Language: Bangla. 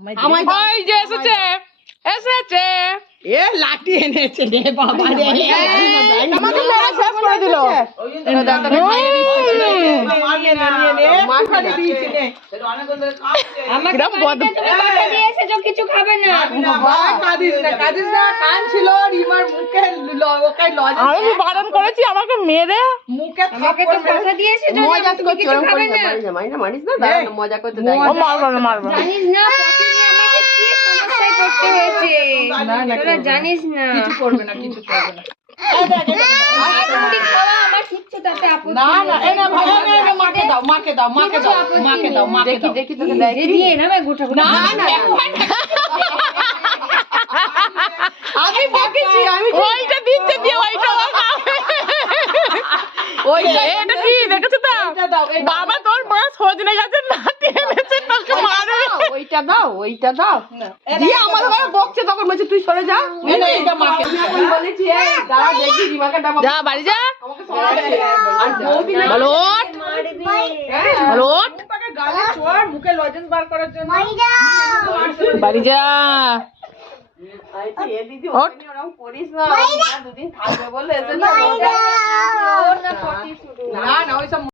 ওই যে এসেছে এসেছে এ লাঠি এনেছে রে বাবা রে আমাকে মেরে শেষ করে দিল কিছু খাবে না কান ছিল রিমার মুখে আমি বারণ করেছি আমাকে মেরে মুখে আমাকে তো কথা দিয়েছে মজা করছিস কিছু খাবে না মানিস না দাঁড়া মজা করতে দেয় ও মারবো না মারবো না জানিস না আমাকে কি সমস্যায় পড়তে হয়েছে তোরা জানিস না কিছু করবে না কিছু করবে না আমার কিচ্ছু তাতে আপত্তি না না এই না ভাই এই মাকে দাও মাকে দাও মাকে দাও মাকে দাও মাকে দাও দেখি তোকে দেয় নেই দিয়ে না ভাই গোটা গোটা না না আমি বকেছি আমি ওইটা দিচ্ছে দিয়ে ওইটা ও খাবে। ওইটা এটা কি দেখেছো তো এটা দাও বাবা তোর মা সজনে গাছের লাঠি এনেছে তোকে মারবে ওইটা দাও দিয়ে আমার ঘরে বকছে তখন বলছে তুই সরে যা এটা মাকে আমি এখন বলেছি এই দাঁড়া দেখি রিমাকে ডাবা যা বাড়ি যা আর বৌদি না বলো ওঠ বলো ওঠ গালে চোর মুখে লজেন্স বার করার জন্য বাড়ি যা আইতে এ দিদি ওঠ। ওরকম করিস না দুদিন থাকবে বলে এসে ওর না পটি শুরু না না ওইসব